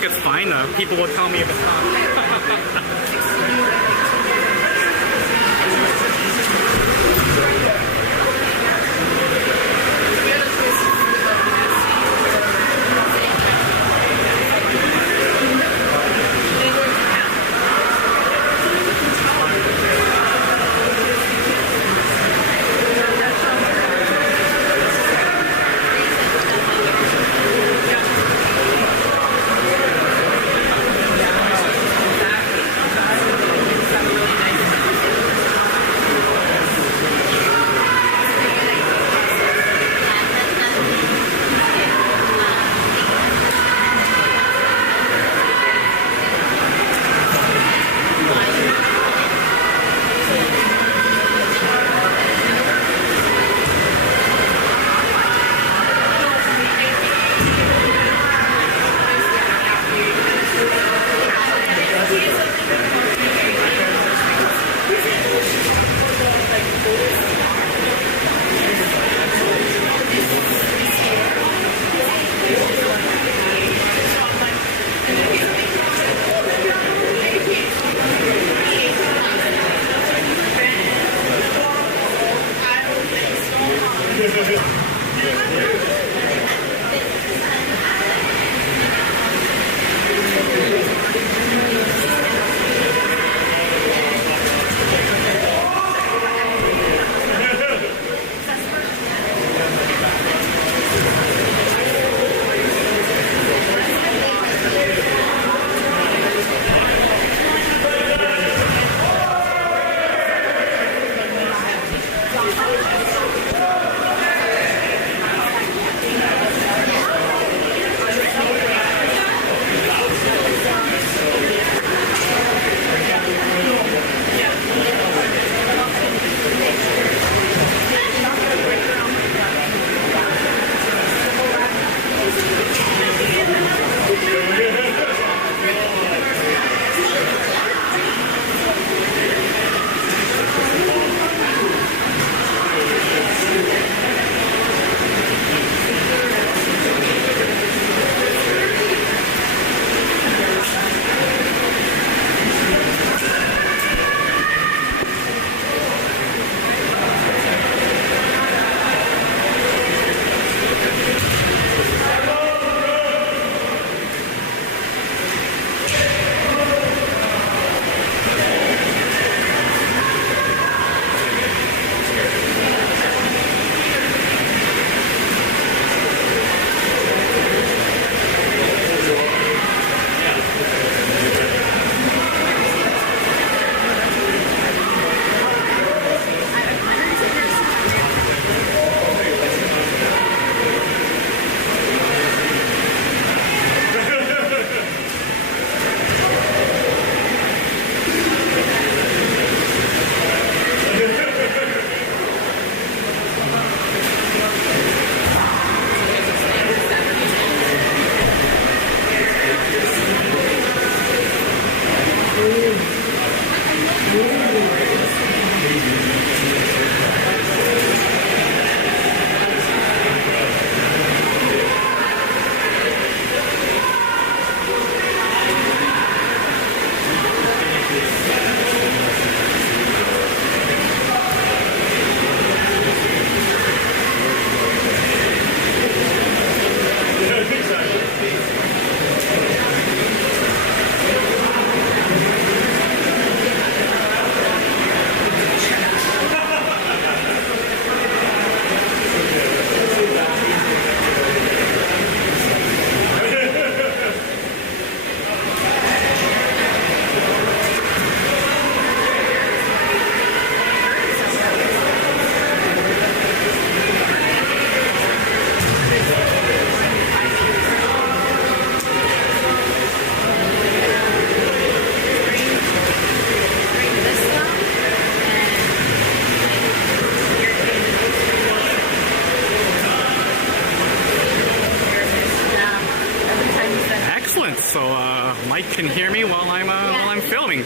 think it's fine. People will tell me if it's not. So Mike can hear me while I'm filming.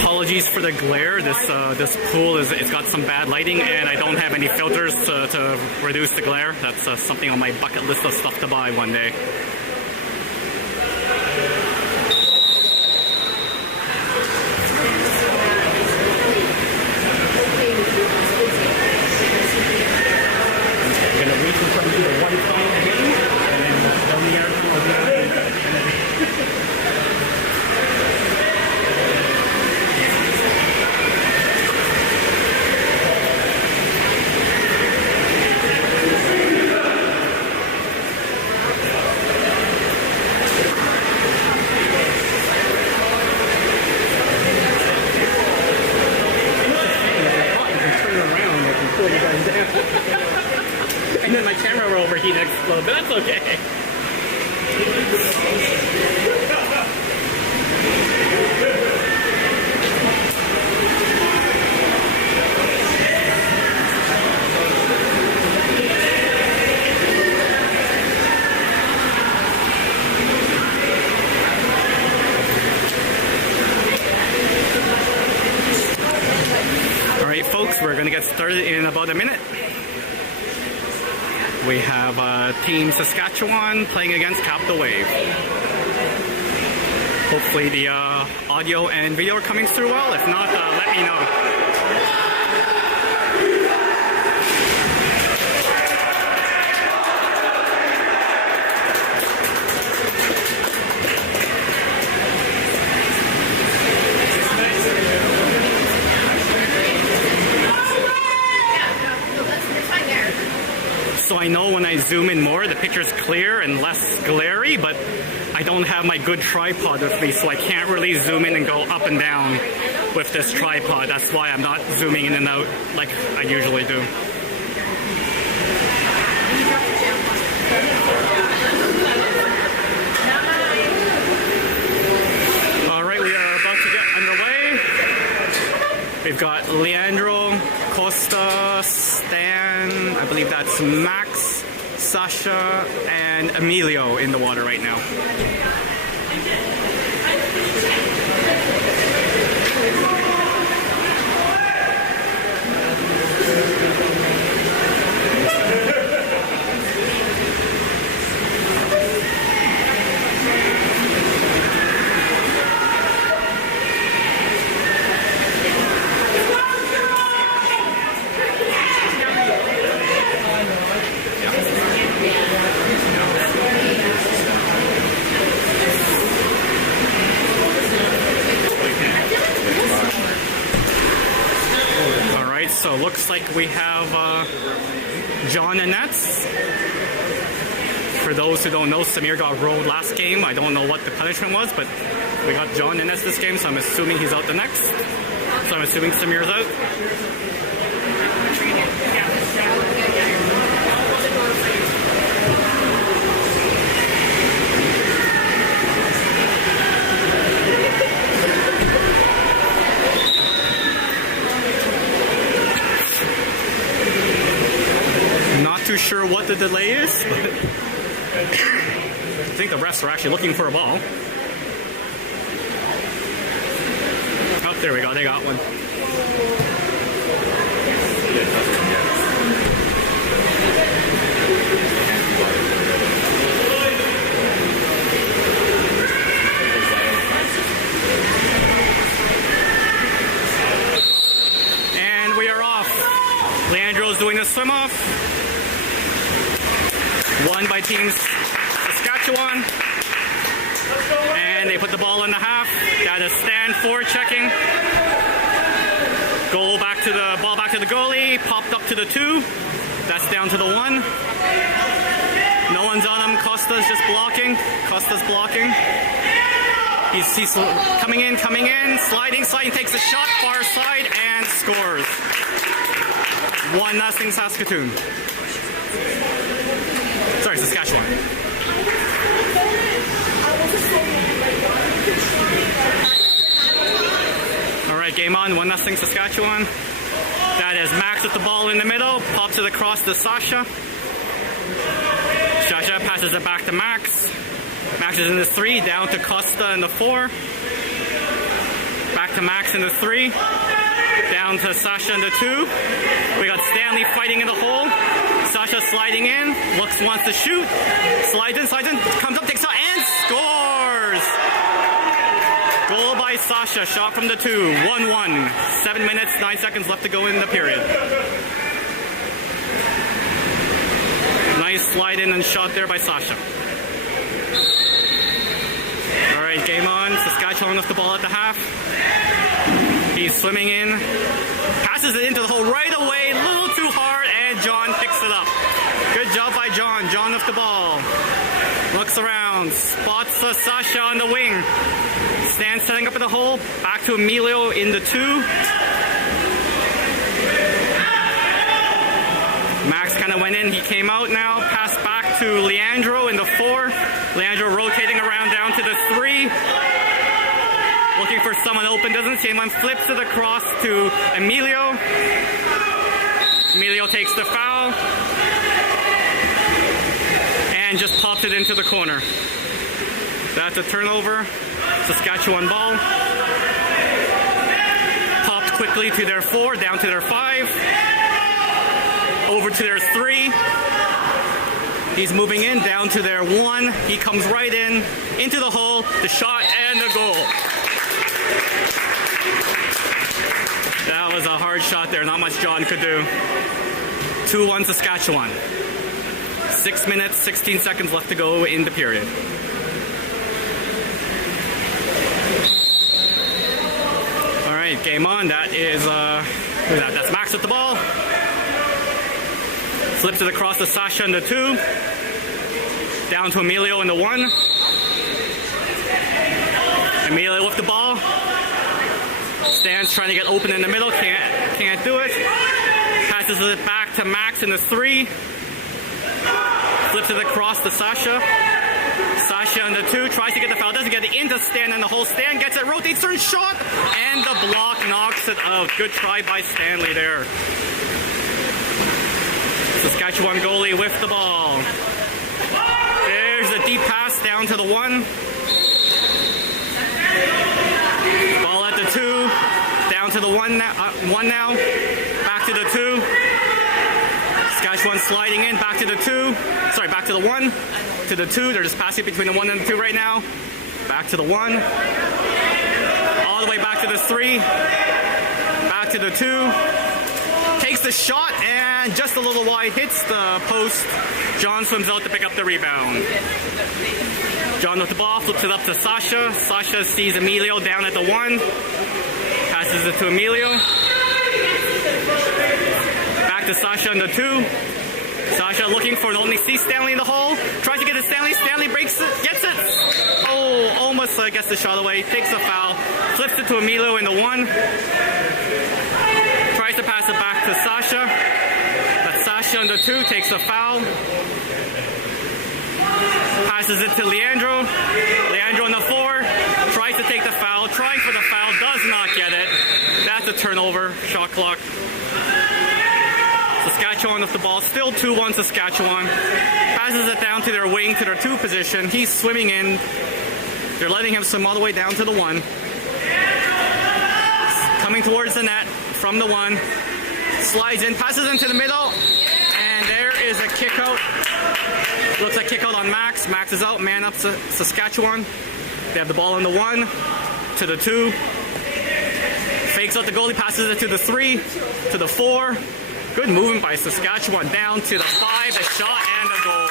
Apologies for the glare. This pool it's got some bad lighting, and I don't have any filters to reduce the glare. That's something on my bucket list of stuff to buy one day. legs a little bit. That's okay. Alright folks, we're gonna get started in about a minute. We have Team Saskatchewan playing against Capital Wave. Hopefully the audio and video are coming through well. If not, let me know. So I know when I zoom in more, the picture's clear and less glary, but I don't have my good tripod with me, so I can't really zoom in and go up and down with this tripod. That's why I'm not zooming in and out like I usually do. Alright, we are about to get underway. We've got Leandro, Costa, Stan, I believe that's Max, Sasha, and Emilio in the water right now. So looks like we have John and Nets. For those who don't know, Samir got rolled last game. I don't know what the punishment was, but we got John and Nets this game, so I'm assuming he's out the next. So I'm assuming Samir's out. Too sure what the delay is, but I think the refs are actually looking for a ball. Oh, there we go, they got one. And we are off. Leandro's doing the swim off. Won by Team Saskatchewan. And they put the ball in the half. Got a stand forward checking. Ball back to the goalie. Popped up to the 2. That's down to the 1. No one's on him. Costa's just blocking. Costa's blocking. He's coming in, sliding, takes a shot, far side, and scores. 1-0 Saskatoon. Sorry, Saskatchewan. Alright, game on. 1-0 Saskatchewan. That is Max with the ball in the middle. Pops it across to Sasha. Sasha passes it back to Max. Max is in the 3. Down to Costa in the 4. Back to Max in the 3. Down to Sasha in the 2. We got Stanley fighting in the hole. Sasha sliding in, wants to shoot, slides in, comes up, takes out, and scores! Goal by Sasha, shot from the 2, 1-1. 7 minutes, 9 seconds left to go in the period. Nice slide in and shot there by Sasha. Alright, game on. Saskatchewan with the ball at the half. He's swimming in, passes it into the hole right away, a little too hard, and John picks it up. Good job by John. John with the ball. Looks around, spots Sasha on the wing. Stands setting up in the hole, back to Emilio in the 2. Max kind of went in, he came out now, passed back to Leandro in the 4. Leandro rotating around down to the 3. Looking for someone open, doesn't see anyone. Flips it across to Emilio. Emilio takes the foul. And just pops it into the corner. That's a turnover. Saskatchewan ball. Popped quickly to their 4, down to their 5. Over to their 3. He's moving in, down to their 1. He comes right in, into the hole, the shot, and the goal. That was a hard shot there, not much John could do. 2-1 Saskatchewan. 6 minutes, 16 seconds left to go in the period. All right, game on. That is, who's that? That's Max with the ball. Flips it across to Sasha in the 2. Down to Emilio in the 1. Emilio with the ball. Stands trying to get open in the middle. Can't do it. Passes it back to Max in the 3. Flips it across to Sasha. Sasha in the 2. Tries to get the foul. Doesn't get it into Stan in the whole. Stan gets it. Rotates. Turns shot. And the block knocks it out. Good try by Stanley there. Saskatchewan goalie with the ball. There's a deep pass down to the 1. Ball at the 2. Down to the 1 now. Back to the 2. Saskatchewan sliding in. Back to the 2. Sorry, back to the 1. To the 2. They're just passing between the 1 and the 2 right now. Back to the 1. All the way back to the 3. Back to the 2. Takes the shot and just a little wide, hits the post. John swims out to pick up the rebound. John with the ball, flips it up to Sasha. Sasha sees Emilio down at the 1. Passes it to Emilio. Back to Sasha in the 2. Sasha looking for it, only sees Stanley in the hole. Tries to get to Stanley. Stanley breaks it, gets it. Oh, almost gets the shot away. Takes a foul. Flips it to Emilio in the 1. Tries to pass it back to Sasha. But Sasha in the 2 takes a foul. Passes it to Leandro. Leandro in the 4. Tries to take the foul. Trying for the foul. Does not get it. That's a turnover. Shot clock. Saskatchewan with the ball. Still 2-1 Saskatchewan. Passes it down to their wing, to their 2 position. He's swimming in. They're letting him swim all the way down to the 1. Coming towards the net from the 1. Slides in, passes into the middle. And there is a kick out. Looks like kick out on Max. Max is out. Man up Saskatchewan. They have the ball on the 1. To the 2. Fakes out the goalie. Passes it to the 3. To the 4. Good movement by Saskatchewan. Down to the 5. A shot and a goal.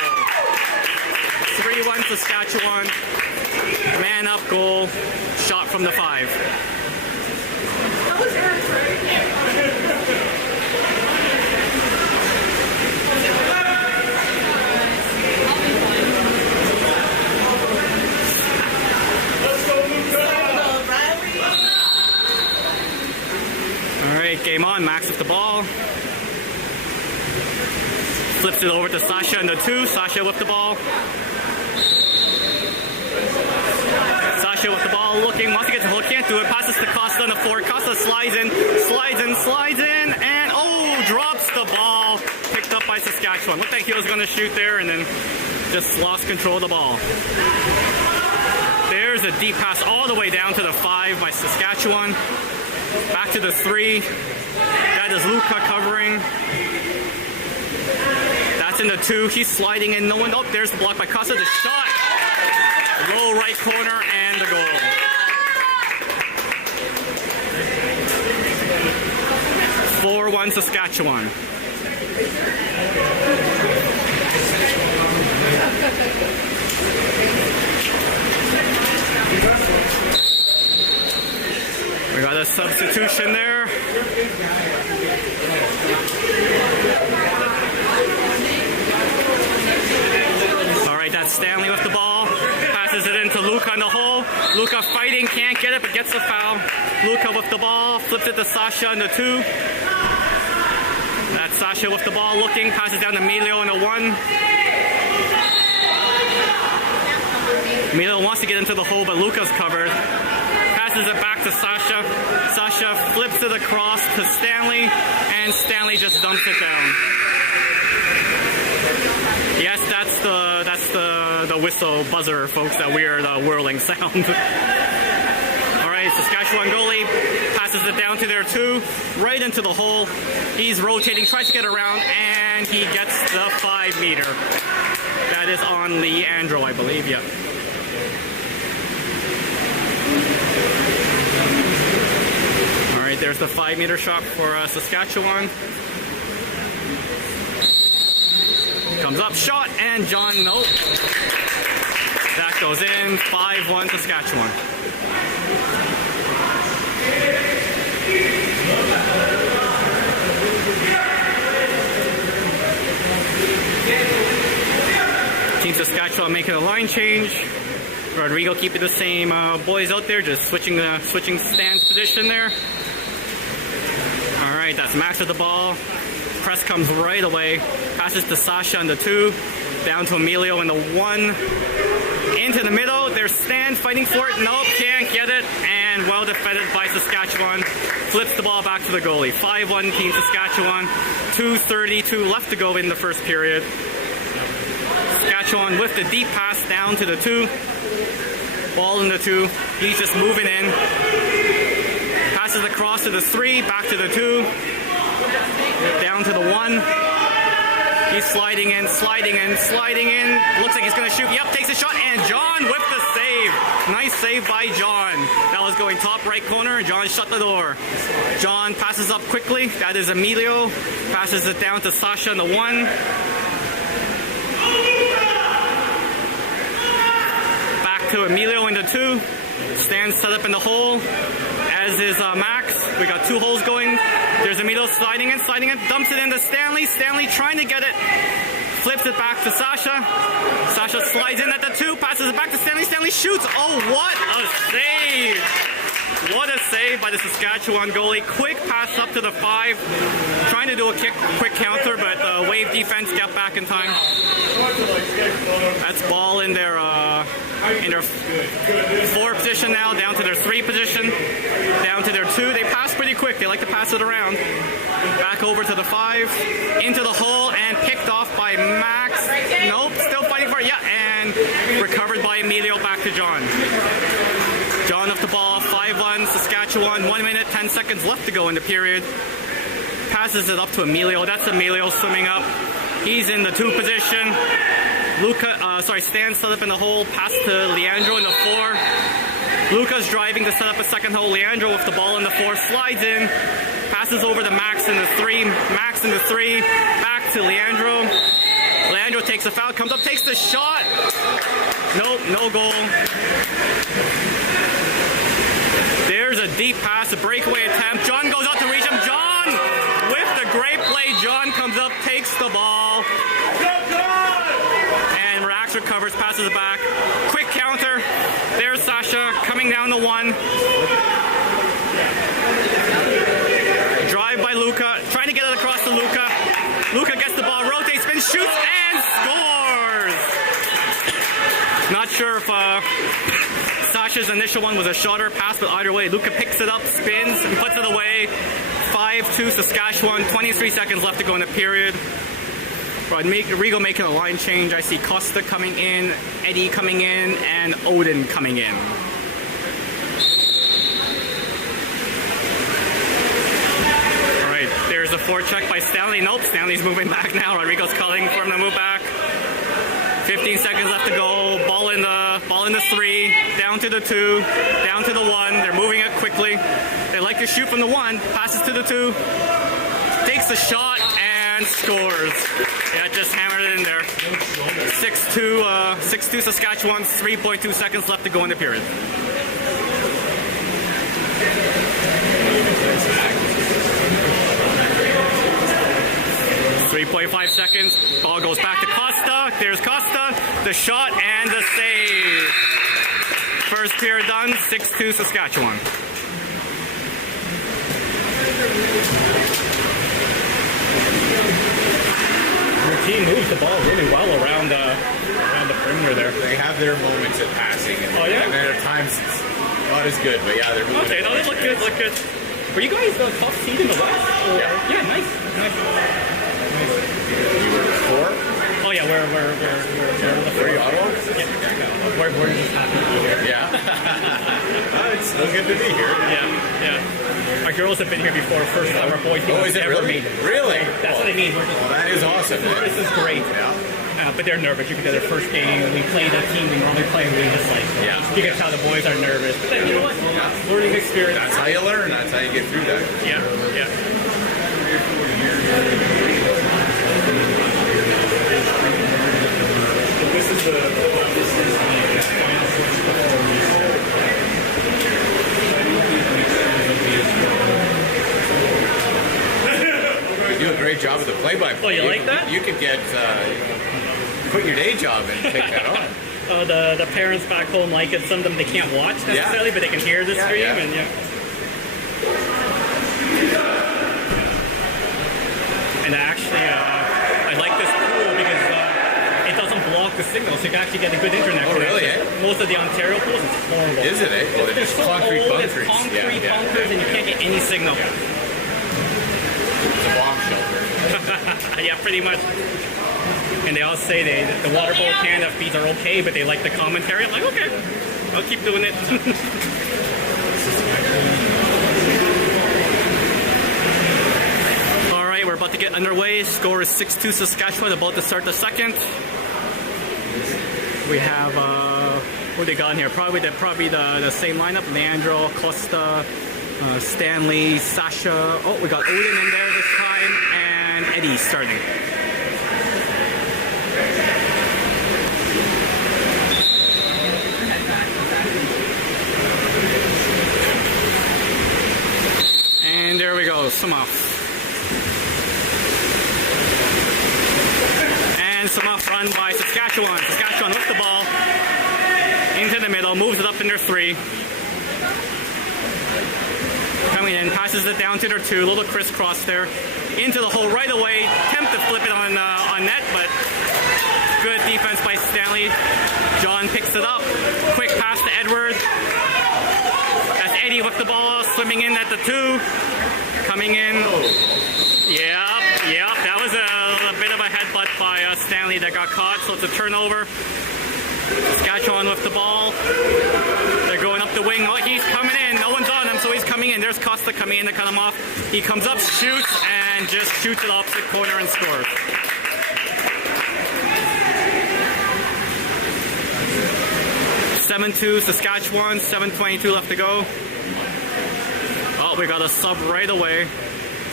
3-1 Saskatchewan. Man up goal. Shot from the 5. Alright, game on. Max with the ball. Flips it over to Sasha in the 2. Sasha with the ball. Sasha with the ball, looking, wants to get to the hole, can't do it. Passes to Costa on the 4. Costa slides in, and drops the ball. Picked up by Saskatchewan. Looked like he was going to shoot there, and then just lost control of the ball. There's a deep pass all the way down to the 5 by Saskatchewan. Back to the 3. That is Luka covering. That's in the 2. He's sliding in. No one. Oh, there's the block by Costa. The shot. Low right corner and the goal. (4-1) Saskatchewan. We got a substitution there. All right, that's Stanley with the ball. Passes it into Luka in the hole. Luka fighting, can't get it, but gets the foul. Luka with the ball, flips it to Sasha in the 2. That's Sasha with the ball, looking, passes down to Emilio in the 1. Emilio wants to get into the hole, but Luca's covered. Passes it back to Sasha. Sasha flips it across to Stanley, and Stanley just dumps it down. Yes, that's the whistle buzzer, folks, that we are the whirling sound. Alright, Saskatchewan goalie passes it down to their 2, right into the hole. He's rotating, tries to get around, and he gets the 5 meter. That is on Leandro, I believe, yeah. Alright, there's the 5 meter shot for Saskatchewan. Comes up, shot, and John, nope. That goes in, 5-1 Saskatchewan. Team Saskatchewan making a line change. Rodrigo keeping the same boys out there, just switching stance position there. Alright, that's Max with the ball. Press comes right away. Passes to Sasha on the 2. Down to Emilio in the 1. Into the middle. There's Stan fighting for it. Nope, can't get it. And well defended by Saskatchewan. Flips the ball back to the goalie. 5-1 Team Saskatchewan. 2:32 left to go in the first period. Saskatchewan with the deep pass down to the 2. Ball in the 2. He's just moving in. Passes across to the 3. Back to the 2. Down to the 1. He's sliding in. Looks like he's going to shoot. Yep, takes a shot, and John with the save. Nice save by John. That was going top right corner. John shut the door. John passes up quickly. That is Emilio. Passes it down to Sasha in the 1. Back to Emilio in the 2. Stands set up in the hole, as is Max. We got 2 holes going. There's Emilio sliding in, dumps it into Stanley. Stanley trying to get it, flips it back to Sasha. Sasha slides in at the 2, passes it back to Stanley. Stanley shoots. Oh, what a save! What a save by the Saskatchewan goalie. Quick pass up to the 5. Trying to do a quick counter, but the Wave defense got back in time. That's ball in their 4 position now, down to their 3 position, down to their 2. They pass pretty quick. They like to pass it around. Back over to the 5, into the hole, and picked off by Max. Nope, still fighting for it. Yeah, and recovered by Emilio. Back to John. John off the ball, 5-1 Saskatchewan. 1 minute, 10 seconds left to go in the period. Passes it up to Emilio. That's Emilio swimming up. He's in the 2 position. Stan set up in the hole, pass to Leandro in the 4. Luca's driving to set up a second hole. Leandro with the ball in the 4, slides in, passes over to Max in the 3. Max in the 3, back to Leandro. Leandro takes a foul, comes up, takes the shot. Nope, no goal. There's a deep pass, a breakaway attempt. John goes out to reach him. John with the great play. John comes up, takes the ball. And Rax recovers, passes it back. Quick counter. There's Sasha coming down the 1. Drive by Luca. Trying to get it across to Luca. Luca gets the ball, rotates, spins, shoots, and scores! Not sure if Sasha's initial one was a shot or pass, but either way, Luca picks it up, spins, and puts it away. 5-2 Saskatchewan, 23 seconds left to go in the period. Rodrigo making a line change. I see Costa coming in, Eddie coming in, and Odin coming in. Alright, there's a forecheck by Stanley. Nope, Stanley's moving back now. Rodrigo's calling for him to move back. 15 seconds left to go. Ball in the 3, down to the 2, down to the 1. They're moving it quickly. They like to shoot from the 1. Passes to the 2. Takes the shot and scores. Yeah, just hammered it in there. 6-2 Saskatchewan. 3.2 seconds left to go in the period. .5 seconds. Ball goes back to Costa. There's Costa. The shot and the save. First period done. 6-2 Saskatchewan. Your team moves the ball really well around on the perimeter there. They have their moments at passing, and, Oh, yeah? and then at times it's not as good. But yeah, they're moving. Okay, no, they look good, look good. Were you guys the top seed in the West? Or? Yeah. Yeah, nice. You were 4. Oh yeah, we're Were you Ottawa? Yeah. We're just happy to be here. Yeah. It's still good to be here. Yeah. Our girls have been here before. First time our boys team Oh, has is it ever really? made it. Really? That's what I mean. We're just, Well, that is awesome. this is great. Yeah. But they're nervous because their first game. We played a team we normally play, and we just like, Yeah. you can tell the boys are nervous. But then, you know what? Yeah. Learning experience. That's how you learn. That's how you get through that. Yeah. This is the You do a great job with the play-by-play. Oh, you like that? You could get quit your day job and take that on. The parents back home like it. Some of them they can't watch necessarily, but they can hear the stream yeah. and And actually, I like this pool because it doesn't block the signal, so you can actually get a good internet connection. Really, eh? Most of the Ontario pools, it's horrible. Is it, eh? Well, It's it's so concrete old, bunkers. it's concrete Yeah. bunkers, and you can't get any signal. It's a bomb shelter. Yeah, pretty much. And they all say the water polo Canada feeds are okay, but they like the commentary. I'm like, okay, I'll keep doing it. All right, we're about to get underway. Score is 6-2 Saskatchewan, about to start the second. We have, what they got in here? Probably the same lineup. Leandro, Costa, Stanley, Sasha. Oh, we got Odin in there this time, and Eddie starting. And there we go, Sumoff. And Sumoff run by Saskatchewan. Saskatchewan with the ball into the middle, moves it up in their 3. Coming in, passes it down to their 2, little crisscross there. Into the hole right away, attempt to flip it on net, but good defense by Stanley. John picks it up, quick pass to Edward. That's Eddie with the ball, swimming in at the 2. Coming in. Yep, that was a bit of a headbutt by Stanley that got caught, so it's a turnover. Saskatchewan with the ball. They're going up the wing. Oh, he's coming in. No one's on him, so he's coming in. There's Costa coming in to cut him off. He comes up, shoots, and just shoots it opposite corner and scores. (7-2) Saskatchewan. 7:22 left to go. Oh, we got a sub right away. I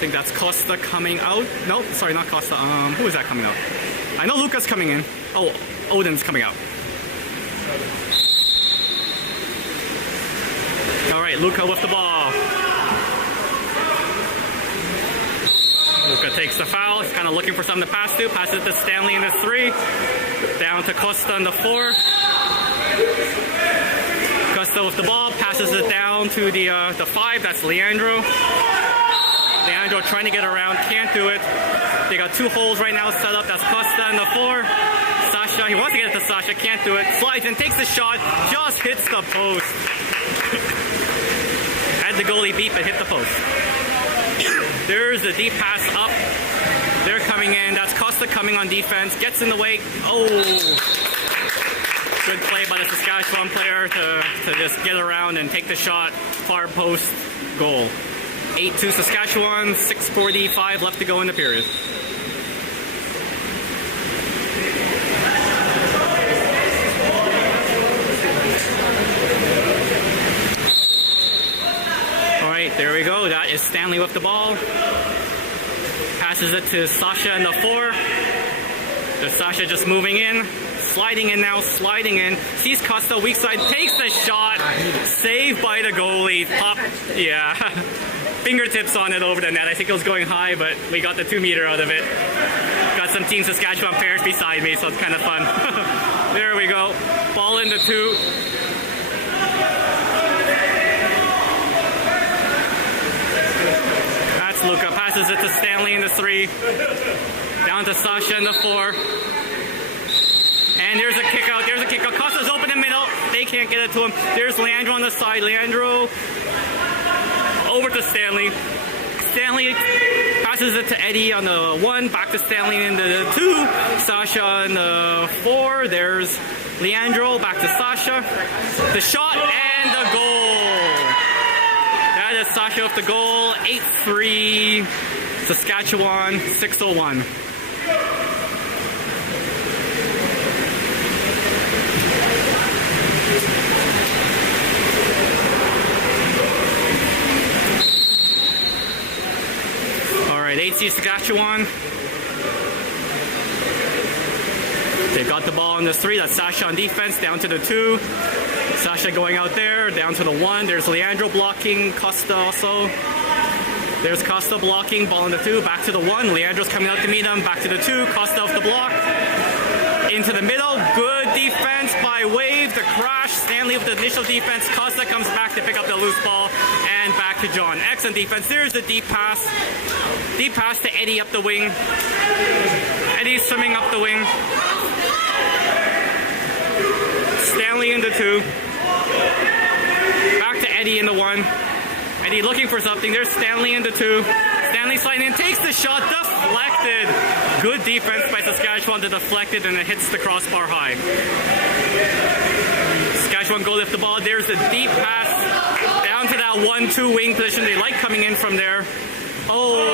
think that's Costa coming out. No, sorry, not Costa. Who is that coming out? I know Luca's coming in. Oh, Odin's coming out. All right, Luca with the ball. Luca takes the foul. He's kind of looking for something to pass to. Passes it to Stanley in the 3. Down to Costa in the 4. Costa with the ball. Passes it down to the 5. That's Leandro. Leandro trying to get around. Can't do it. They got 2 holes right now set up. That's Costa in the 4. Sasha, he wants to get it to Sasha. Can't do it. Slides and takes the shot. Just hits the post. Had the goalie beat, but hit the post. There's the deep pass up. They're coming in. That's Costa coming on defense. Gets in the way. Oh. Good play by the Saskatchewan player to just get around and take the shot. Far post goal. 8-2 Saskatchewan. 6:45 left to go in the period. There we go. That is Stanley with the ball. Passes it to Sasha in the 4. There's Sasha just moving in. Sliding in now, sliding in. Sees Costa, weak side, takes the shot. Saved by the goalie. Pop, yeah. Fingertips on it over the net. I think it was going high, but we got the 2 meter out of it. Got some Team Saskatchewan players beside me, so it's kind of fun. There we go. Ball in the 2. Luca passes it to Stanley in the 3. Down to Sasha in the 4. And there's a kick out. There's a kick out. Costa's open in the middle. They can't get it to him. There's Leandro on the side. Leandro over to Stanley. Stanley passes it to Eddie on the 1. Back to Stanley in the 2. Sasha in the 4. There's Leandro. Back to Sasha. The shot and the goal. That is Sasha with the goal. 8-3. Saskatchewan. 6:01. Alright, 8C Saskatchewan. They've got the ball on the 3. That's Sasha on defense. Down to the 2. Sasha going out there. Down to the 1. There's Leandro blocking. Costa also. There's Costa blocking. Ball on the 2. Back to the 1. Leandro's coming out to meet him. Back to the 2. Costa off the block. Into the middle. Good defense by Wave. The crash. Stanley with the initial defense. Costa comes back to pick up the loose ball. And back to John. Excellent defense. There's the deep pass. Deep pass to Eddie up the wing. Eddie's swimming up the wing. Stanley in the 2. Back to Eddie in the 1. Eddie looking for something. There's Stanley in the 2. Stanley sliding in, takes the shot, deflected. Good defense by Saskatchewan to deflect it, and it hits the crossbar high. Saskatchewan go lift the ball. There's the deep pass down to that 1-2 wing position. They like coming in from there. Oh,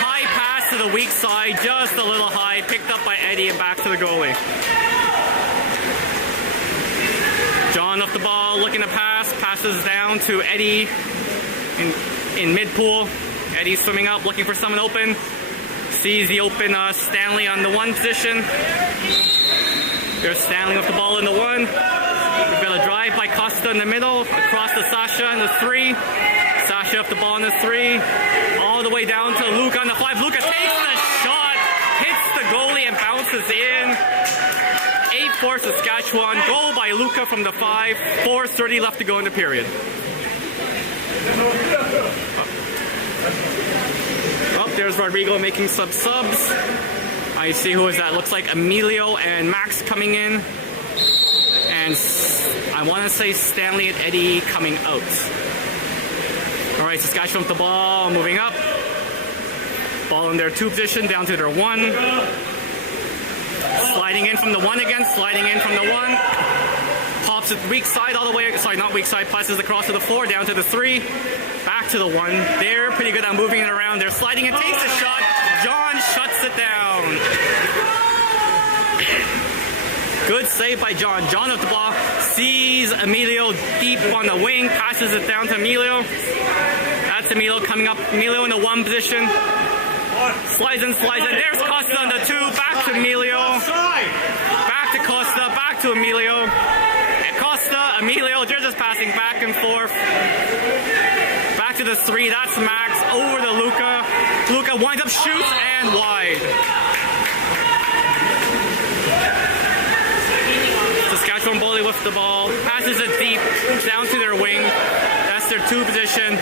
high pass to the weak side, just a little high. Picked up by Eddie and back to the goalie. John off the ball, looking to pass. Passes down to Eddie in mid-pool. Eddie's swimming up, looking for someone open. Sees the open Stanley on the 1 position. There's Stanley with the ball in the 1. We've got a drive by Costa in the middle. Across to Sasha in the 3. Sasha up the ball in the 3. All the way down to Luca on the 5. Luca takes the shot. Hits the goalie and bounces in. 8-4 Saskatchewan. Goal by Luca from the 5. 4:30 left to go in the period. Oh, there's Rodrigo making subs. I see who is that. Looks like Emilio and Max coming in. And I want to say Stanley and Eddie coming out. Alright, Saskatchewan with the ball. Moving up. Ball in their 2 position. Down to their 1. Sliding in from the 1 again. Sliding in from the 1. Pops it weak side all the way. Sorry, not weak side. Passes across to the 4. Down to the 3. Back to the 1. They're pretty good at moving it around. They're sliding and takes a shot. John shuts it down. Good save by John. John with the ball. Sees Emilio deep on the wing. Passes it down to Emilio. That's Emilio coming up. Emilio in the 1 position. Slides in. There's Costa on the 2. Back to Emilio. Back to Costa. Back to Emilio. Costa, Emilio, they're just passing back and forth. Back to the 3. That's Max. Over to Luca. Luca winds up, shoots, and wide. Saskatchewan goalie with the ball. Passes it deep down to their wing. That's their 2 position.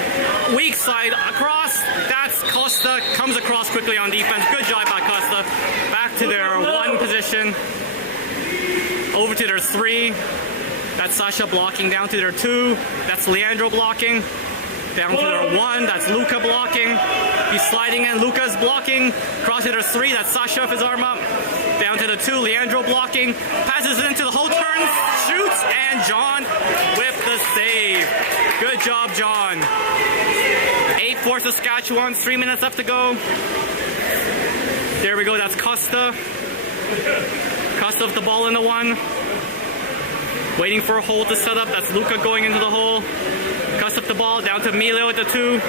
Weak side across. That's Costa. Comes across quickly on defense. Good job by Costa. Back to their 1 position. Over to their 3. That's Sasha blocking. Down to their 2. That's Leandro blocking. Down to their 1. That's Luca blocking. He's sliding in. Luca's blocking. Cross to their 3. That's Sasha with his arm up. Down to the 2. Leandro blocking. Passes it into the hole. Turns. Shoots. And John with the save. Good job, John. 8-4 Saskatchewan. 3 minutes left to go. There we go. That's Costa. Costa with the ball in the 1. Waiting for a hole to set up. That's Luca going into the hole. Cuts up the ball. Down to Emilio at the 2.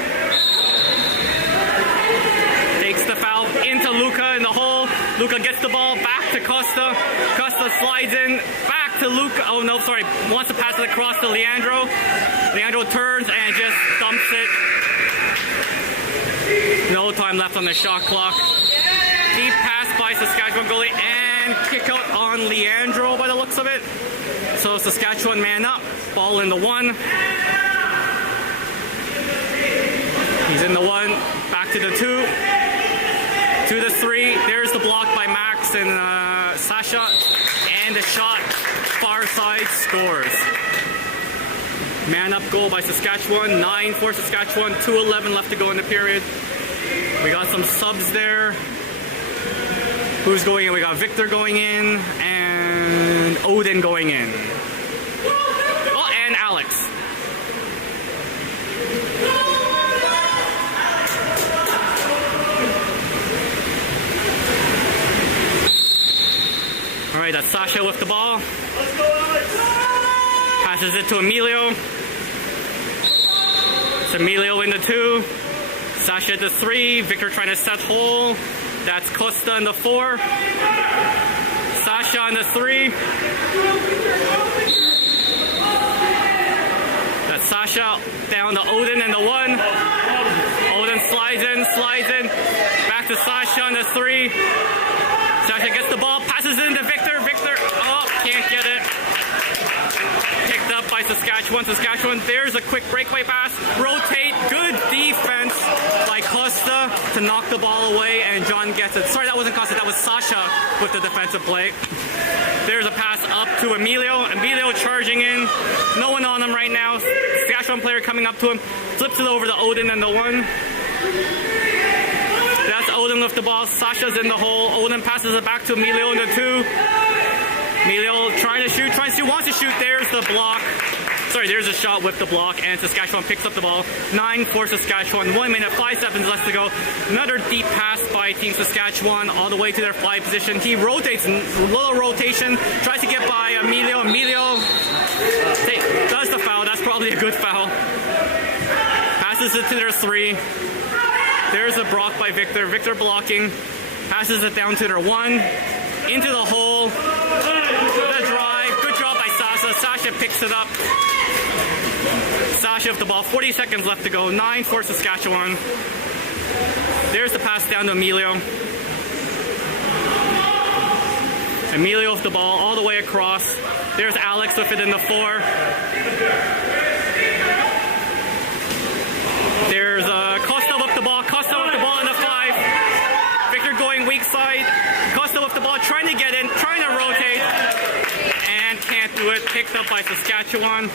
Takes the foul into Luca in the hole. Luca gets the ball back to Costa. Costa slides in. Back to Luca. Oh no, sorry. Wants to pass it across to Leandro. Leandro turns and just dumps it. No time left on the shot clock. Deep pass by Saskatchewan goalie and kick out on Leandro by the looks of it. So Saskatchewan man up. Ball in the 1. He's in the 1. Back to the 2. To the 3. There's the block by Max and Sasha. And the shot, far side, scores. Man up goal by Saskatchewan, 9 for Saskatchewan, 2:11 left to go in the period. We got some subs there. Who's going in? We got Victor going in and Odin going in. Oh, and Alex. All right, that's Sasha with the ball. Passes it to Emilio. It's Emilio in the 2. Sasha at the 3. Victor trying to set hole. That's Costa in the 4. Sasha on the 3. That's Sasha down to Odin in the 1. Odin slides in. Back to Sasha on the 3. Sasha gets the ball, passes it into Victor. Victor, oh, can't get it. Picked up by Saskatchewan. There's a quick breakaway pass. Rotate, good defense by Costa to knock the ball away, and John gets it. Sorry, that wasn't Costa, that was Sasha with the defensive play. There's a pass up to Emilio. Emilio charging in. No one on him right now. Saskatchewan player coming up to him. Flips it over to Odin in the 1. That's Odin with the ball. Sasha's in the hole. Odin passes it back to Emilio in the 2. Emilio trying to shoot, wants to shoot. There's the block. Sorry, there's a shot with the block, and Saskatchewan picks up the ball. 9 for Saskatchewan. 1 minute, 5 seconds left to go. Another deep pass by Team Saskatchewan all the way to their fly position. He rotates, little rotation, tries to get by Emilio. Emilio does the foul. That's probably a good foul. Passes it to their 3. There's a block by Victor. Victor blocking. Passes it down to their 1. Into the hole. The drive. Good job by Sasha. Sasha picks it up. Sasha with the ball. 40 seconds left to go. 9 for Saskatchewan. There's the pass down to Emilio. Emilio with the ball all the way across. There's Alex with it in the 4. There's Costa with the ball. Costa with the ball in the 5. Victor going weak side. Costa with the ball, trying to get in, trying to rotate, and can't do it. Picked up by Saskatchewan.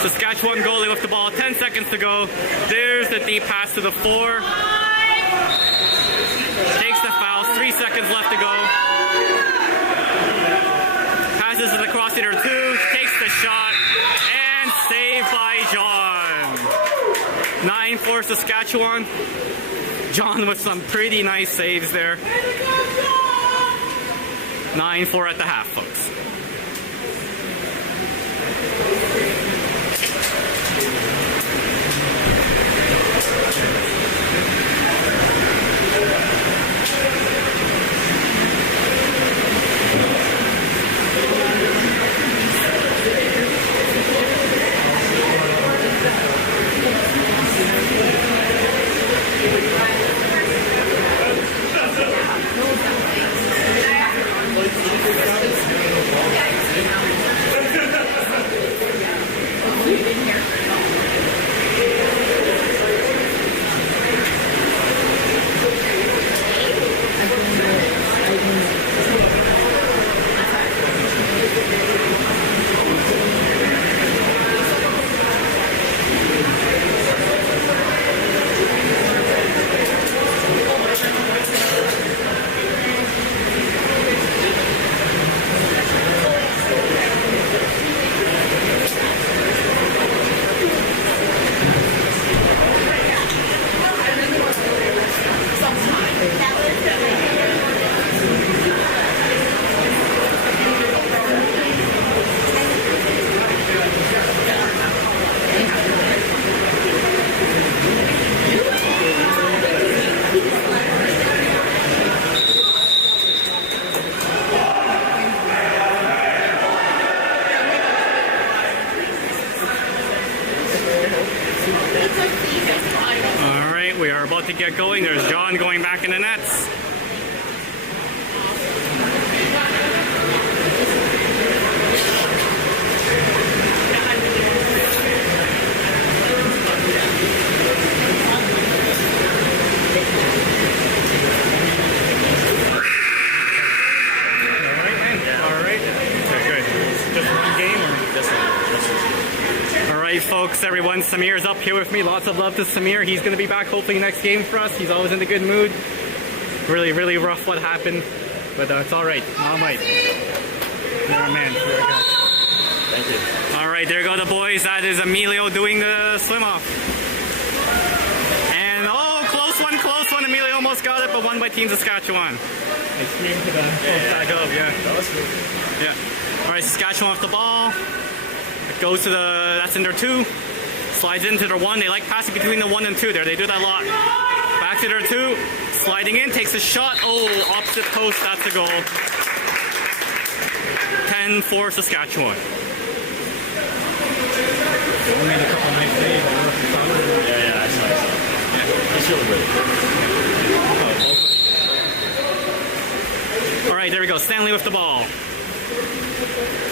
Saskatchewan goalie with the ball. 10 seconds to go. There's the deep pass to the 4. Takes the foul. 3 seconds left to go. Passes it across to their 2. Takes the shot, and saved by John. 9 for Saskatchewan. John with some pretty nice saves there. 9-4 at the half, folks. We are about to get going. There's John going back in the nets. All right. Alright folks, everyone, Samir's up here with me. Lots of love to Samir. He's going to be back hopefully next game for us. He's always in a good mood. Really, really rough what happened. But it's alright. All right. You're a man. There we go. Thank you. Alright, there go the boys. That is Emilio doing the swim off. And oh, close one. Emilio almost got it, but won by Team Saskatchewan. I screamed to them. That was good. Yeah. Alright, Saskatchewan off the ball. It goes to that's in their 2. Slides into their 1. They like passing between the 1 and 2 there. They do that a lot. Back to their 2. Sliding in, takes a shot. Oh, opposite post. That's a goal. 10-4 Saskatchewan. They made a couple nice days. I don't know if you saw them. Yeah, I saw. Yeah, it's really good. Alright, there we go. Stanley with the ball.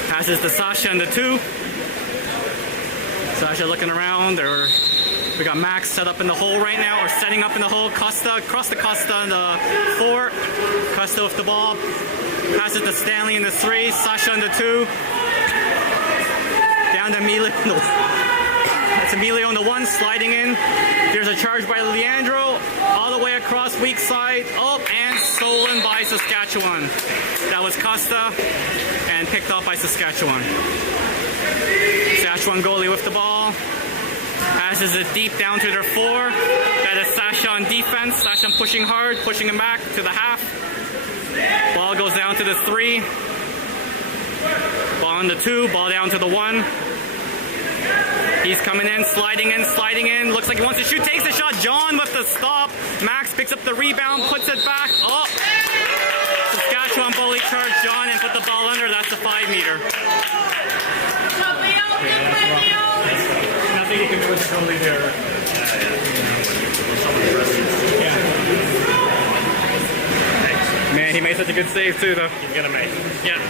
Passes to Sasha in the 2. Sasha looking around. We got Max set up in the hole right now, or setting up in the hole. Costa, across to Costa in the 4. Costa with the ball. Passes to Stanley in the 3. Sasha in the 2. Down to Emilio. That's Emilio in the 1, sliding in. There's a charge by Leandro. All the way across, weak side. Oh, and stolen by Saskatchewan. That was Costa, and picked off by Saskatchewan. Saskatchewan goalie with the ball. Passes it deep down to their 4. That is Sasha on defense. Sasha pushing hard, pushing him back to the half. Ball goes down to the 3. Ball on the 2. Ball down to the 1. He's coming in, sliding in. Looks like he wants to shoot. Takes a shot. John with the stop. Max picks up the rebound, puts it back. Oh! Saskatchewan bully charged John and put the ball under. That's a 5-meter. Nothing you can do with the goalie there. Man, he made such a good save too, though. He's gonna make it. Yeah.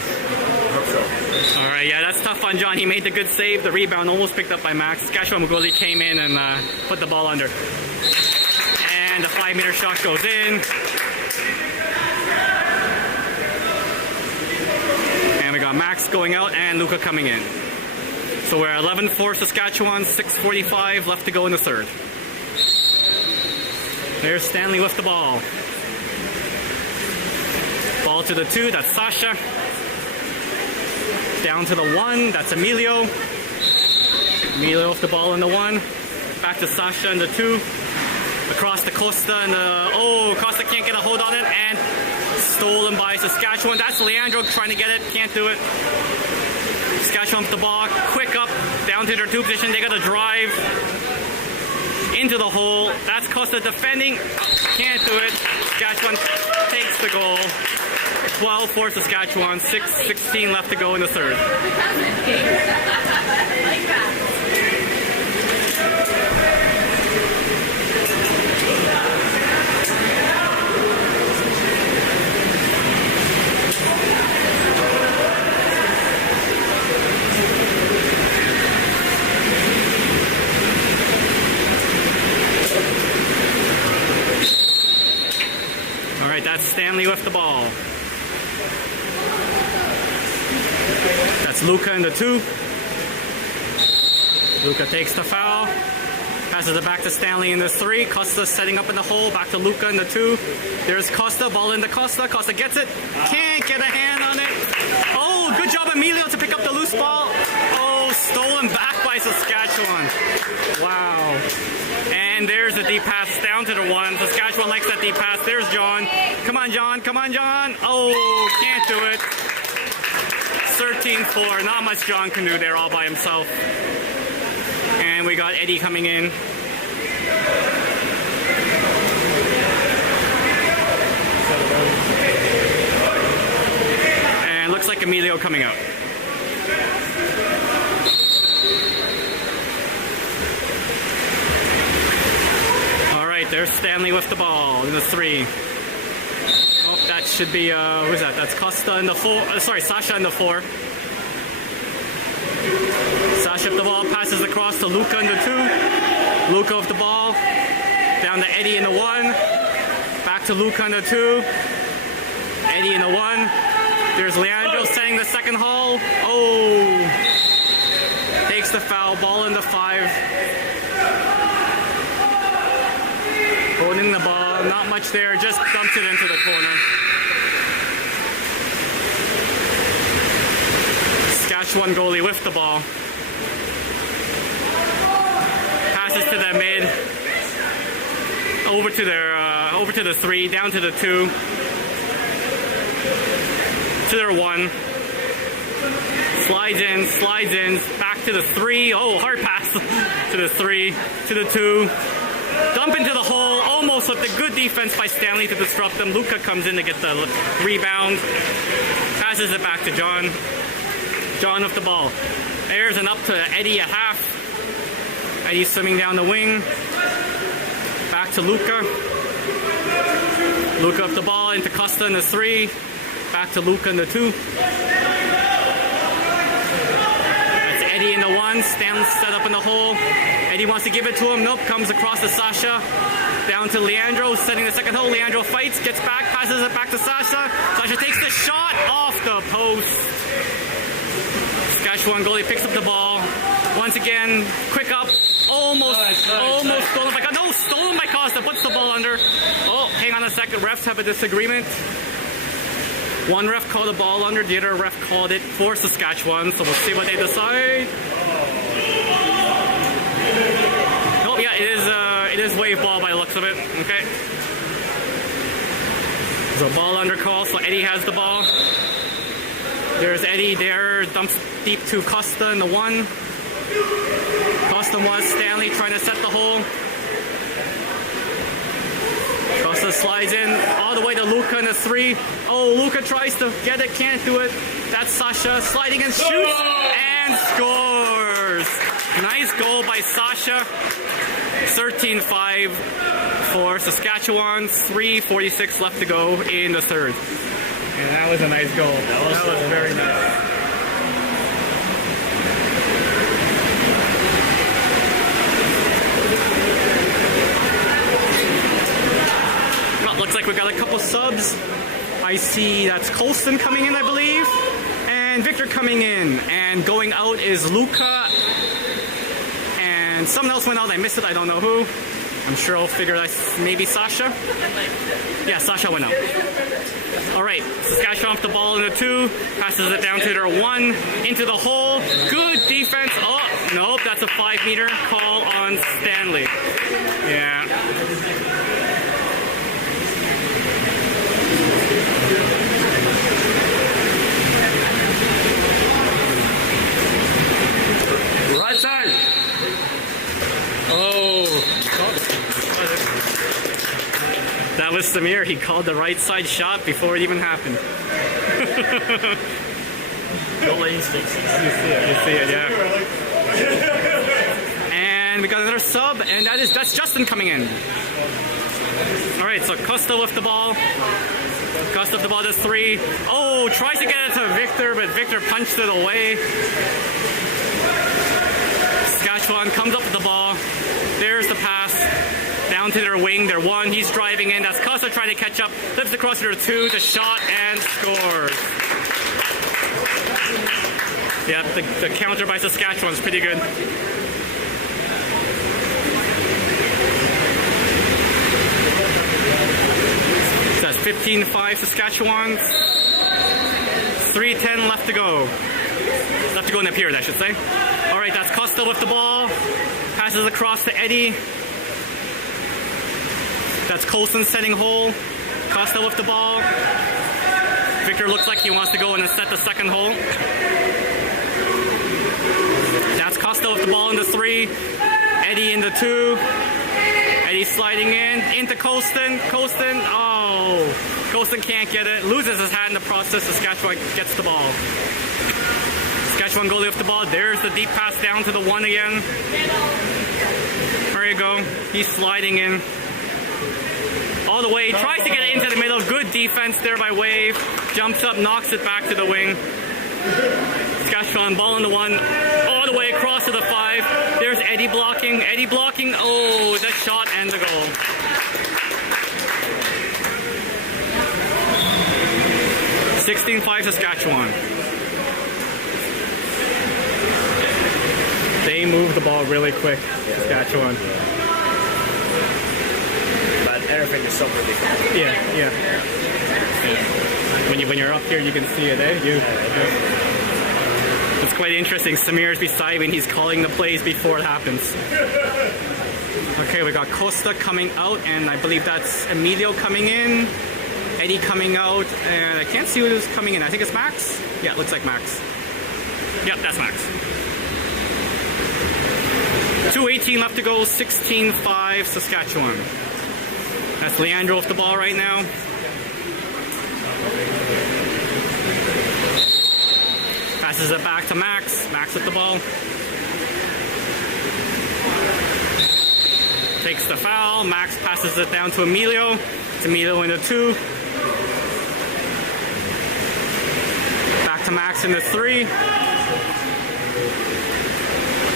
Alright, yeah, that's tough on John. He made the good save. The rebound almost picked up by Max. Saskatchewan goalie came in and put the ball under. And the 5-meter shot goes in. And we got Max going out and Luca coming in. So we're at 11-4 Saskatchewan, 6:45 left to go in the 3rd. There's Stanley with the ball. Ball to the 2, that's Sasha. Down to the 1, that's Emilio. Emilio with the ball in the 1. Back to Sasha in the 2. Across to Costa and Costa can't get a hold on it, and stolen by Saskatchewan. That's Leandro trying to get it, can't do it. Saskatchewan with the ball, quick up, down to their 2 position. They got to drive into the hole. That's Costa defending, can't do it. Saskatchewan takes the goal. 12-4 Saskatchewan, 6:16 left to go in the 3rd. Alright, that's Stanley with the ball. That's Luca in the 2. Luca takes the foul. Passes it back to Stanley in the 3. Costa setting up in the hole. Back to Luca in the 2. There's Costa. Ball into Costa. Costa gets it. Can't get a hand on it. Oh, good job Emilio to pick up the loose ball. Oh, stolen back by Saskatchewan. Wow. And there's a deep pass down to the 1. Saskatchewan likes that deep pass. There's John. Come on, John. Come on, John. Oh, can't do it. 13-4. Not much John can do there all by himself. And we got Eddie coming in. And looks like Emilio coming out. Alright, there's Stanley with the ball in the 3. Oh, that should be, who's that? That's Costa in the 4. Sorry, Sasha in the 4. Sasha with the ball, passes across to Luca in the 2. Luca with the ball. Down to Eddie in the 1. Back to Luca in the 2. Eddie in the 1. There's Leandro setting the second hole. Oh! Takes takes the foul, ball in the 5. Holding the ball, not much there, just dumps it into the corner. Saskatchewan goalie with the ball. Passes to the mid, over to the 3, down to the 2, to their 1. Slides in, back to the 3. Oh, hard pass to the 3, to the 2. Dump into the hole, almost with the good defense by Stanley to disrupt them. Luca comes in to get the rebound. Passes it back to John. John with the ball. There's an up to Eddie at half. Eddie swimming down the wing. Back to Luca. Luca with the ball into Costa in the 3. Back to Luca in the 2. That's Eddie in the 1. Stanley set up in the hole. Eddie wants to give it to him. Nope. Comes across to Sasha. Down to Leandro. Setting the second hole. Leandro fights. Gets back. Passes it back to Sasha. Sasha takes the shot off the post. Saskatchewan goalie picks up the ball. Once again, quick up. Almost stolen by Costa. No, stolen by Costa. Puts the ball under. Oh, hang on a second. Refs have a disagreement. One ref called the ball under. The other ref called it for Saskatchewan. So we'll see what they decide. Oh, yeah, it is wave ball by the looks of it. Okay. There's a ball under call, so Eddie has the ball. There's Eddie there, dumps deep to Costa in the 1. Costa was Stanley trying to set the hole. Costa slides in all the way to Luca in the 3. Oh, Luca tries to get it, can't do it. That's Sasha sliding and shoots and scores. Nice goal by Sasha. 13-5 for Saskatchewan. 3:46 left to go in the 3rd. Yeah, that was a nice goal. That was very nice. Well, looks like we got a couple subs. I see that's Colston coming in, I believe, and Victor coming in. And going out is Luca. And someone else went out. I missed it. I don't know who. I'm sure I'll figure out. Maybe Sasha? Yeah, Sasha went out. All right, Saskatchewan off the ball in the 2. Passes it down to their 1. Into the hole. Good defense. Oh, nope, that's a 5-meter call on Stanley. Yeah. Right side. Oh. That was Samir. He called the right side shot before it even happened. Goalie instincts. You see it, yeah. And we got another sub, and that's Justin coming in. All right, so Costa with the ball. Costa with the ball to 3. Oh, tries to get it to Victor, but Victor punched it away. Saskatchewan comes up with the ball. There's the pass. Down to their wing, their 1. He's driving in. That's Costa trying to catch up. Flips across to their 2. The shot and scores. Yeah, the counter by Saskatchewan is pretty good. So that's 15-5 Saskatchewan. 3:10 left to go. Left to go in the period, I should say. All right, that's Costa with the ball. Passes across to Eddie. That's Colson setting hole. Costa with the ball. Victor looks like he wants to go in and set the second hole. That's Costa with the ball in the 3. Eddie in the 2. Eddie sliding in. Into Colston. Colston. Oh. Colston can't get it. Loses his hat in the process. Saskatchewan gets the ball. Saskatchewan goalie with the ball. There's the deep pass down to the 1 again. There you go. He's sliding in. All the way, tries to get it into the middle. Good defense there by Wave. Jumps up, knocks it back to the wing. Saskatchewan ball in the 1. All the way across to the 5. There's Eddie blocking. Eddie blocking. Oh, the shot and the goal. (16-5) Saskatchewan. They move the ball really quick, Saskatchewan. But everything is so predictable. Yeah. When you're up here, you can see it, eh? It's quite interesting. Samir's beside me and he's calling the plays before it happens. Okay, we got Costa coming out, and I believe that's Emilio coming in. Eddie coming out, and I can't see who's coming in. I think it's Max? Yeah, it looks like Max. Yep, that's Max. 2:18 left to go, 16-5 Saskatchewan. That's Leandro with the ball right now. Passes it back to Max. Max with the ball. Takes the foul. Max passes it down to Emilio. It's Emilio in the 2. Back to Max in the 3.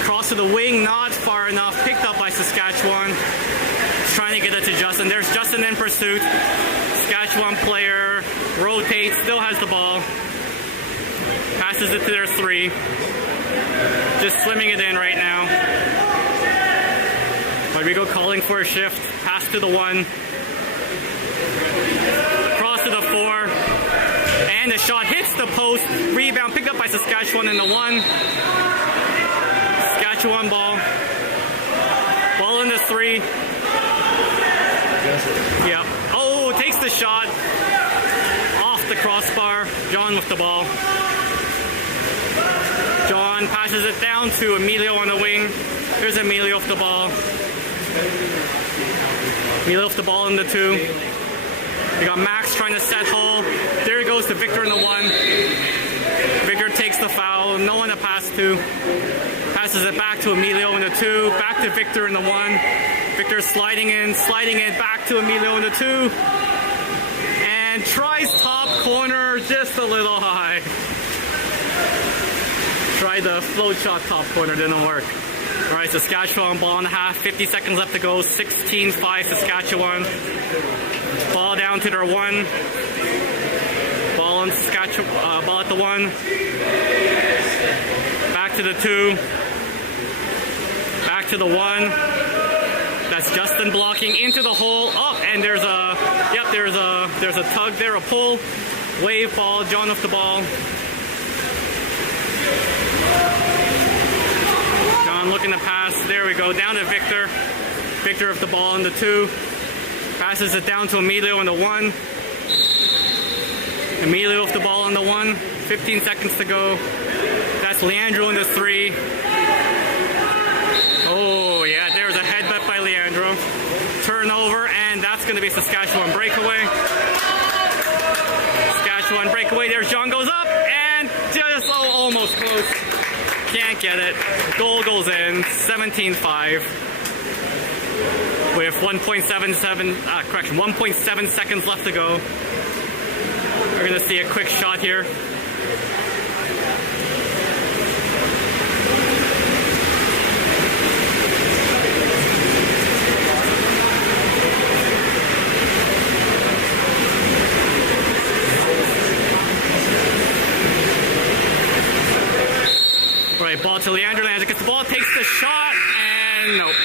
Cross to the wing, not far enough. Picked up by Saskatchewan. He's trying to get it to Justin. There's Justin in pursuit. Saskatchewan player rotates, still has the ball. Passes it to their 3. Just swimming it in right now. Rodrigo calling for a shift. Pass to the 1. Cross to the 4. And the shot hits the post. Rebound picked up by Saskatchewan in the 1. Saskatchewan ball. Ball in the 3. Yeah. Oh, takes the shot. Off the crossbar. John with the ball. John passes it down to Emilio on the wing. There's Emilio with the ball. Emilio with the ball in the 2. We got Max trying to set hole. There he goes to Victor in the 1. Victor takes the foul. No one to pass to. Passes it back to Emilio in the 2. Back to Victor in the 1. Victor sliding in, back to Emilio in the 2. And tries top corner, just a little high. Tried the float shot top corner, didn't work. All right, Saskatchewan ball in the half, 50 seconds left to go, 16-5 Saskatchewan. Ball down to their 1. Ball in Saskatchewan, ball at the 1. Back to the 2. Back to the 1. That's Justin blocking into the hole. Oh, and there's a tug there, a pull. Wave ball, John with the ball. John looking to pass. There we go. Down to Victor. Victor with the ball in the 2. Passes it down to Emilio in the 1. Emilio with the ball in the 1. 15 seconds to go. That's Leandro in the 3. Oh, yeah. There's a headbutt by Leandro. Turnover, and that's going to be Saskatchewan breakaway. Saskatchewan breakaway. There's John goes up, and just almost close. Can't get it. Goal goes in. 17-5. With 1.7 seconds left to go. We're going to see a quick shot here. Right, ball to Leandro. Leandro gets the ball, takes the shot, and nope.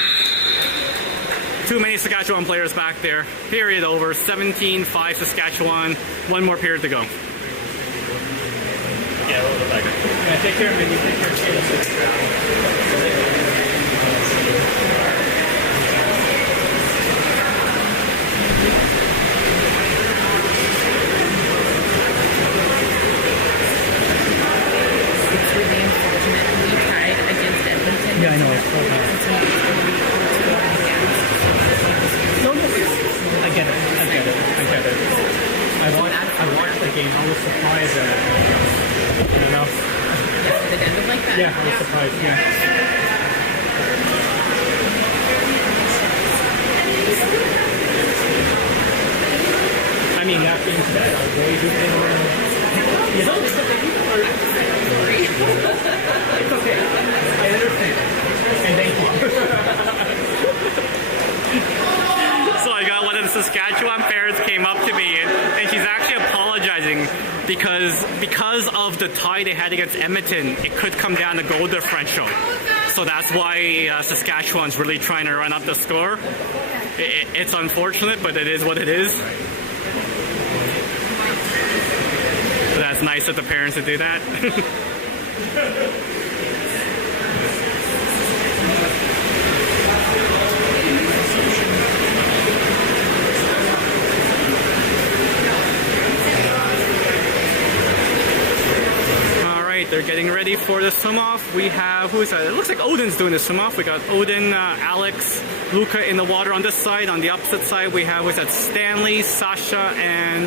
Too many Saskatchewan players back there. Period over. 17-5 Saskatchewan. 1 more period to go. Yeah, a little bit better. Yeah, take care, man. You take care. It's really unfortunate. We tied against Edmonton. Yeah, I know. I get it. I watched the game. I was surprised that you know. Yes, it ended like that. Yeah, I was surprised. Yeah. I mean, that being said, I was really good in you know, it's okay. I understand. And thank you. So I got one of the Saskatchewan parents came up to me and she's actually apologizing because of the tie they had against Edmonton, it could come down to goal differential. So that's why Saskatchewan's really trying to run up the score. It's unfortunate, but it is what it is. But that's nice of the parents to do that. They're getting ready for the swim-off. We have, who is that? It looks like Odin's doing the swim-off. We got Odin, Alex, Luca in the water on this side. On the opposite side, we have, who is that? Stanley, Sasha, and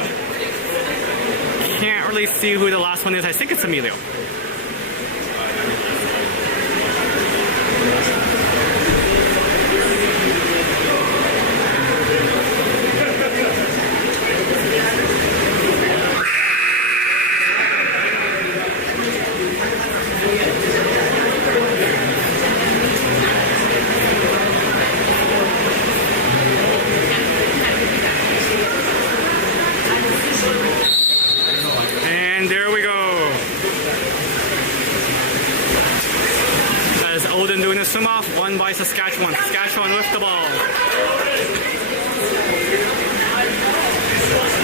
can't really see who the last one is. I think it's Emilio. Swim-off, won by Saskatchewan. Saskatchewan with the ball.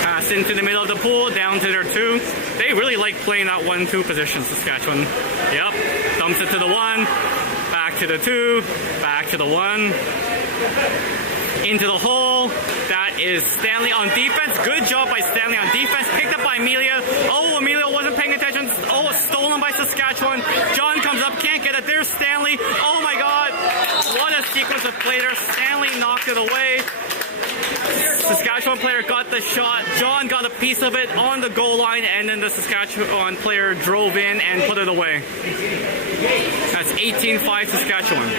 Pass into the middle of the pool, down to their 2. They really like playing that 1-2 position, Saskatchewan. Yep. Dumps it to the 1, back to the 2, back to the 1. Into the hole. That is Stanley on defense. Good job by Stanley on defense. Picked up by Amelia. Oh, Amelia wasn't paying attention. Oh, stolen by Saskatchewan. John comes up, can't get it. There's Stanley. Oh my God. What a sequence of play there. Stanley knocked it away. Saskatchewan player got the shot. John got a piece of it on the goal line, and then the Saskatchewan player drove in and put it away. That's 18-5 Saskatchewan.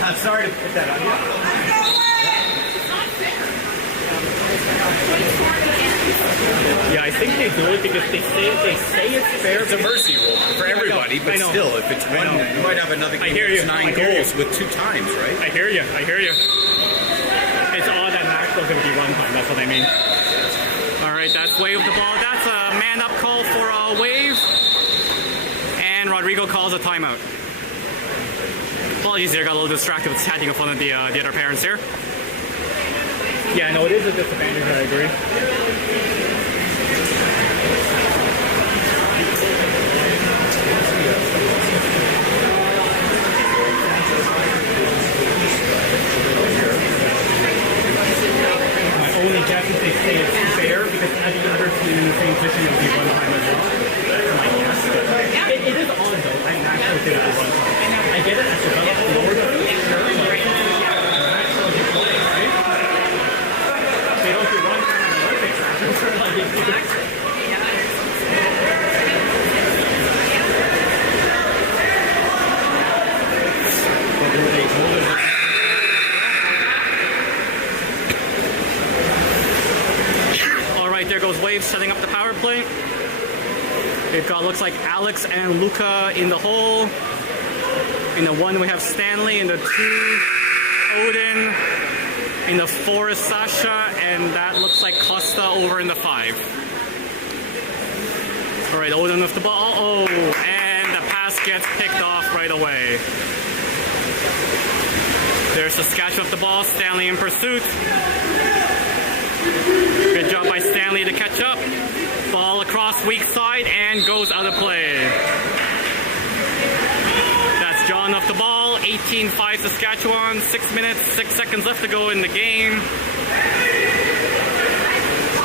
I'm sorry to put that on you. Yeah, I think they do it because they say it's fair. It's a mercy rule for everybody, but still, if it's one, you might have another game that's 9 goals with 2 times, right? I hear you. It's odd that Maxwell's going to be 1 time. That's what I mean. All right, that's Wave the ball. That's a man-up call for a Wave, and Rodrigo calls a timeout. Apologies there, got a little distracted with chatting in front of the other parents here. Yeah, no, it is a disadvantage, I agree. My only guess is they say it's fair because at the other two in the same position it would be 1 time as well. That's my guess. But it is odd though. I actually did it 1 time. I get it as a lower than they don't do 1 time in the Olympics. All right, there goes Wave setting up the power play. We've got, looks like Alex and Luca in the hole. In the 1 we have Stanley, in the 2 Odin, in the 4 is Sasha, and that looks like Costa over in the 5. All right, Odin with the ball. Oh, and the pass gets picked off right away. There's Saskatchewan with the ball. Stanley in pursuit. Good job by Stanley to catch up. Ball across weak side and goes out of play. That's John off the ball. 18-5 Saskatchewan. 6 minutes, 6 seconds left to go in the game.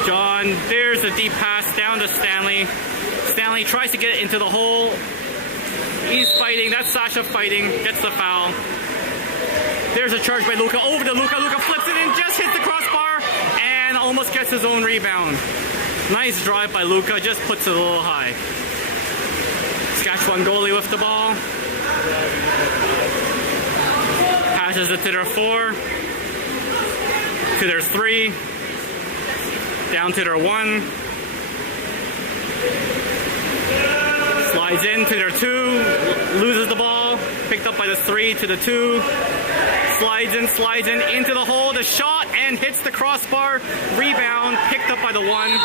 John, there's a deep pass down to Stanley. Stanley tries to get it into the hole. He's fighting. That's Sasha fighting. Gets the foul. There's a charge by Luca. Over to Luca. Luca flips it in. Just hits the crossbar. And almost gets his own rebound. Nice drive by Luca. Just puts it a little high. Saskatchewan goalie with the ball. Passes it to their 4. To their 3. Down to their 1. Slides in to their 2. Loses the ball. picked up by the 3 to the 2. Slides in into the hole, the shot, and hits the crossbar. Rebound, picked up by the 1.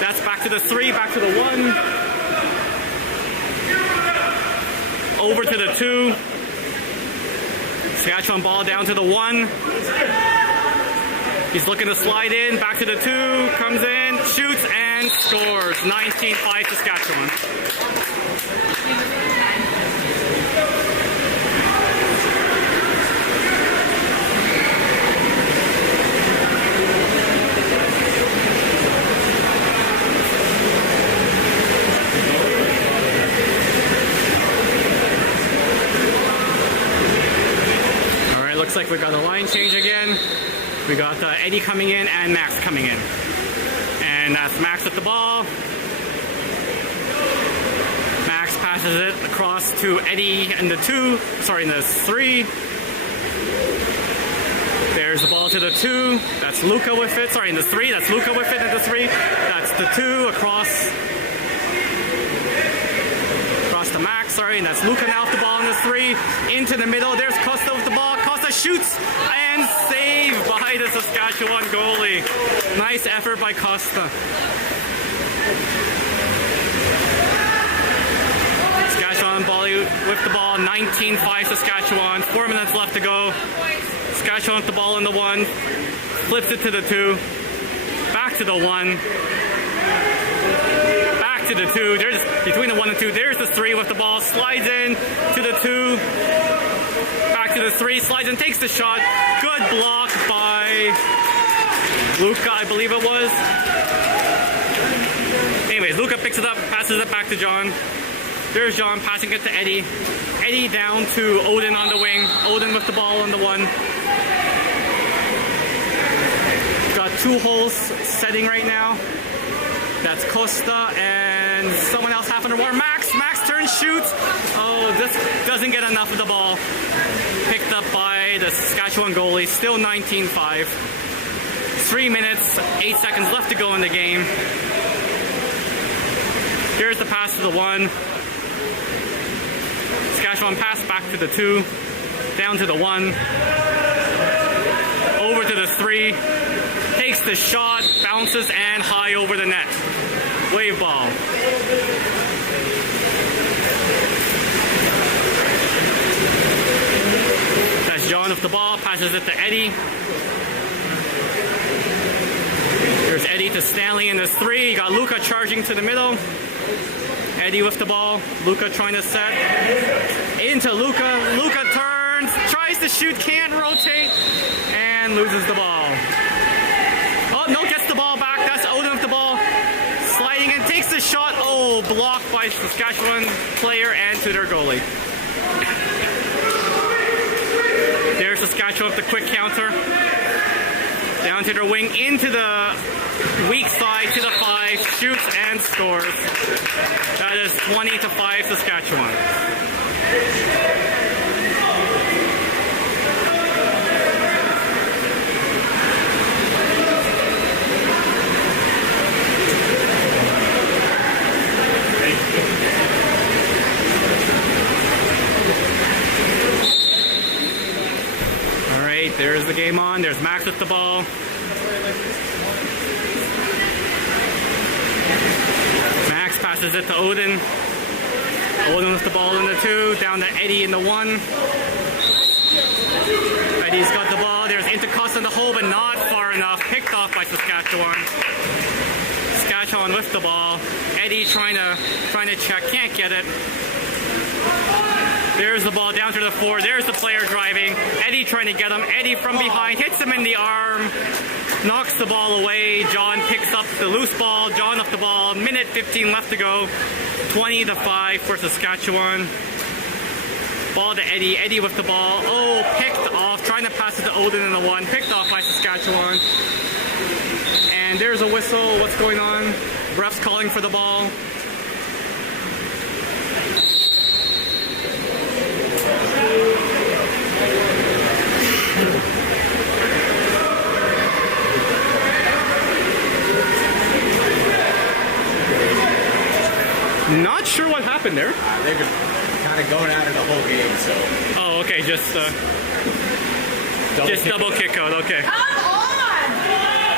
That's back to the 3, back to the 1. Over to the 2. Saskatchewan ball down to the 1. He's looking to slide in, back to the 2, comes in, shoots, and scores. 19-5 Saskatchewan. Looks like we got a line change again. We got Eddie coming in and Max coming in. And that's Max with the ball. Max passes it across to Eddie in the 3. There's the ball to the 2. That's Luca with it. Sorry, in the 3. That's Luca with it in the 3. That's the 2 across to Max. Sorry, and that's Luca now with the ball in the 3. Into the middle. There's Costa with the ball. Costa shoots and saved by the Saskatchewan goalie. Nice effort by Costa. Saskatchewan with the ball. 19-5 Saskatchewan. 4 minutes left to go. Saskatchewan with the ball in the 1. Flips it to the 2. Back to the 1. Back to the 2. There's between the 1 and 2. There's the 3 with the ball. Slides in to the 2. Back to the 3. Slides in. Takes the shot. Good block by Luca, I believe it was. Anyways, Luca picks it up. Passes it back to John. There's John passing it to Eddie. Eddie down to Odin on the wing. Odin with the ball on the 1. Got 2 holes setting right now. That's Costa and someone else half underwater. Max turns, shoots. Oh, this doesn't get enough of the ball. Picked up by the Saskatchewan goalie. Still 19-5. 3 minutes, 8 seconds left to go in the game. Here's the pass to the 1. Saskatchewan pass back to the 2. Down to the 1. Over to the 3. Takes the shot, bounces, and high over the net. Wave ball. That's John with the ball, passes it to Eddie. There's Eddie to Stanley in the 3. You got Luca charging to the middle. Eddie with the ball. Luca trying to set. Into Luca. Luca turns, tries to shoot, can't rotate, and loses the ball. No, gets the ball back. That's Odin with the ball. Sliding in, takes the shot. Oh, blocked by Saskatchewan player and to their goalie. There's Saskatchewan with the quick counter. Down to their wing, into the weak side, to the 5. Shoots and scores. That is 20-5 Saskatchewan. There's the game on. There's Max with the ball. Max passes it to Odin. Odin with the ball in the 2. Down to Eddie in the 1. Eddie's got the ball. There's Intercost in the hole, but not far enough. Picked off by Saskatchewan. Saskatchewan with the ball. Eddie trying to check. Can't get it. There's the ball down to the 4. There's the player driving. Eddie trying to get him. Eddie from behind hits him in the arm. Knocks the ball away. John picks up the loose ball. John off the ball. Minute 15 left to go. 20-5 for Saskatchewan. Ball to Eddie. Eddie with the ball. Oh, picked off. Trying to pass it to Odin in the 1. Picked off by Saskatchewan. And there's a whistle. What's going on? Ref's calling for the ball. Not sure what happened. happened there? They've been kind of going at it the whole game, so. Oh, okay, just double kick out, okay.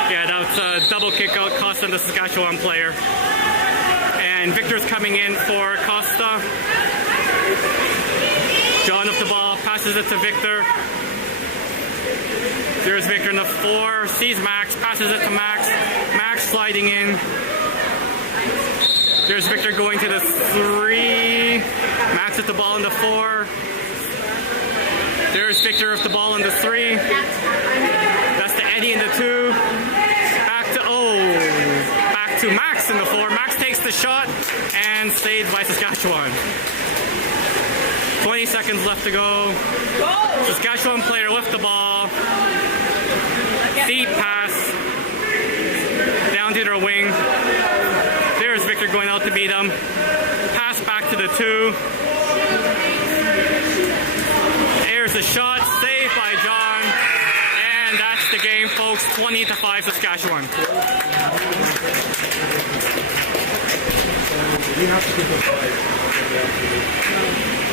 Yeah, that was a double kick out, costing the Saskatchewan player. And Victor's coming in for Costa. John up the ball, passes it to Victor. There's Victor in the 4, sees Max, passes it to Max. Max sliding in. There's Victor going to the 3. Max at the ball in the 4. There's Victor with the ball in the 3. That's to Eddie in the 2. Back to Max in the 4. Max takes the shot and saved by Saskatchewan. 20 seconds left to go. Saskatchewan player with the ball. Deep pass down to their wing. There's Victor going out to beat him. Pass back to the 2. There's the shot, saved by John. And that's the game, folks. 20-5 Saskatchewan. We have to give a 5.